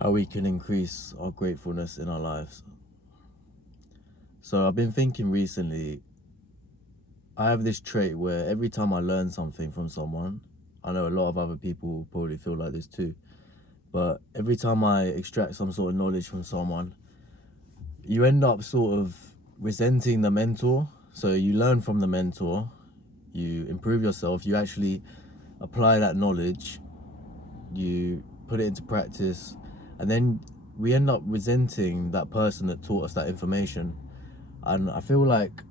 how we can increase our gratefulness in our lives. So I've been thinking recently, I have this trait where every time I learn something from someone, I know a lot of other people probably feel like this too, but every time I extract some sort of knowledge from someone, you end up sort of resenting the mentor. So you learn from the mentor, you improve yourself, you actually apply that knowledge, you put it into practice, and then we end up resenting that person that taught us that information. And I feel like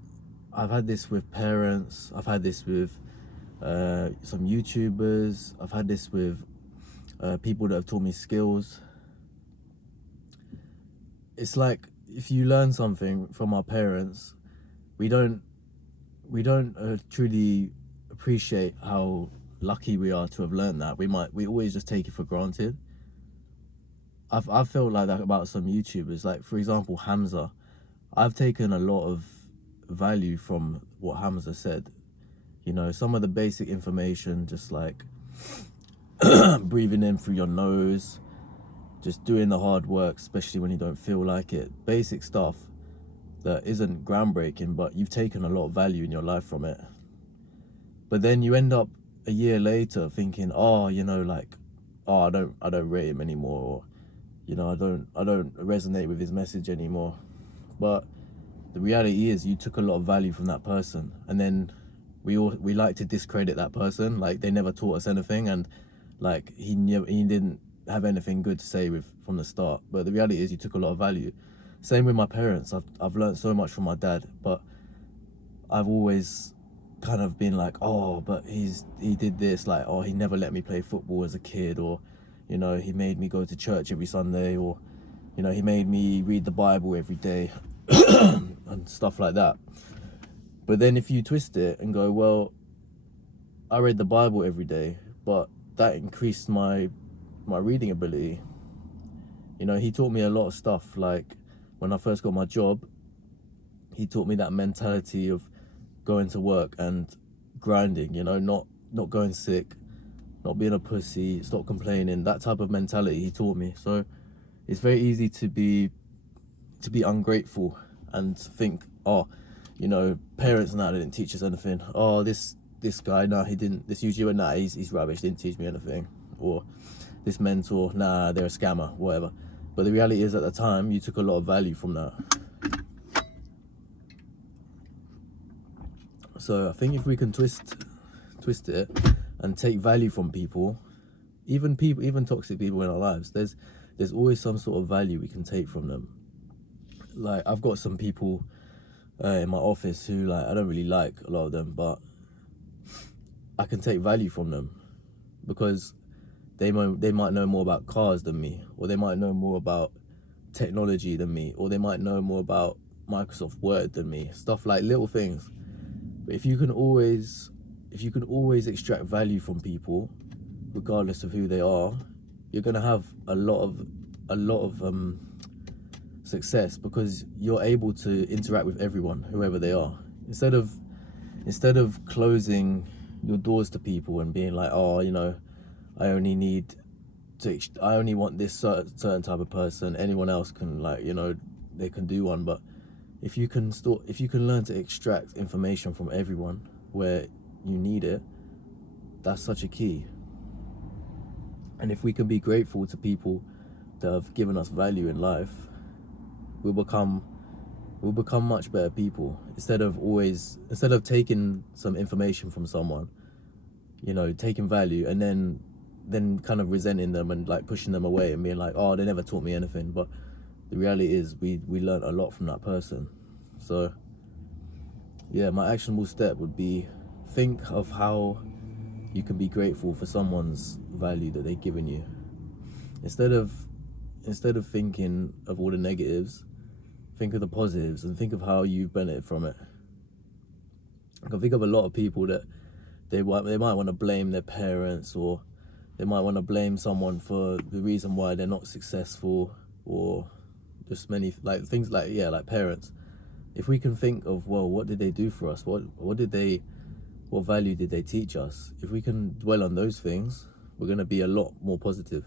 I've had this with parents, I've had this with some YouTubers, I've had this with people that have taught me skills. It's like if you learn something from our parents, we don't truly appreciate how lucky we are to have learned that. We always just take it for granted. I've felt like that about some YouTubers, like for example Hamza. I've taken a lot of value from what Hamza said. You know, some of the basic information, just like breathing in through your nose, just doing the hard work, especially when you don't feel like it. Basic stuff that isn't groundbreaking, but you've taken a lot of value in your life from it. But then you end up a year later thinking, oh, you know, like, oh, I don't rate him anymore, or, you know, I don't resonate with his message anymore. But the reality is you took a lot of value from that person, and then we like to discredit that person, like they never taught us anything, and like he didn't have anything good to say from the start. But the reality is you took a lot of value. Same with my parents. I've learned so much from my dad, but I've always kind of been like, oh, but he did this, like, oh, he never let me play football as a kid, or, you know, he made me go to church every Sunday, or, you know, he made me read the Bible every day and stuff like that. But then if you twist it and go, well, I read the Bible every day, but that increased my reading ability. You know, he taught me a lot of stuff. Like when I first got my job, he taught me that mentality of going to work and grinding, you know, not going sick, not being a pussy, stop complaining. That type of mentality he taught me. So it's very easy to be ungrateful and think, oh, you know, parents now didn't teach us anything. Oh, this guy, nah, he didn't. This YouTuber, nah, he's rubbish, didn't teach me anything. Or this mentor, nah, they're a scammer, whatever. But the reality is, at the time, you took a lot of value from that. So I think if we can twist it and take value from people, even toxic people in our lives, there's always some sort of value we can take from them. Like I've got some people in my office who, like, I don't really like a lot of them, but I can take value from them because they might know more about cars than me, or they might know more about technology than me, or they might know more about Microsoft Word than me. Stuff like little things. But if you can always extract value from people, regardless of who they are, you're gonna have a lot of success, because you're able to interact with everyone, whoever they are. Instead of closing your doors to people and being like, oh, you know, I only want this certain type of person. Anyone else can, like, you know, they can do one. But if you can learn to extract information from everyone where you need it, that's such a key. And if we can be grateful to people that have given us value in life, we'll become much better people. Instead of taking some information from someone, you know, taking value and then kind of resenting them and like pushing them away and being like, oh, they never taught me anything. But the reality is we learned a lot from that person. So yeah, my actionable step would be, think of how you can be grateful for someone's value that they've given you. Instead of thinking of all the negatives, think of the positives and think of how you benefit from it. I can think of a lot of people that they might want to blame their parents, or they might want to blame someone for the reason why they're not successful, or just many like things like, yeah, like parents. If we can think of, well, what did they do for us? What value did they teach us? If we can dwell on those things, we're going to be a lot more positive.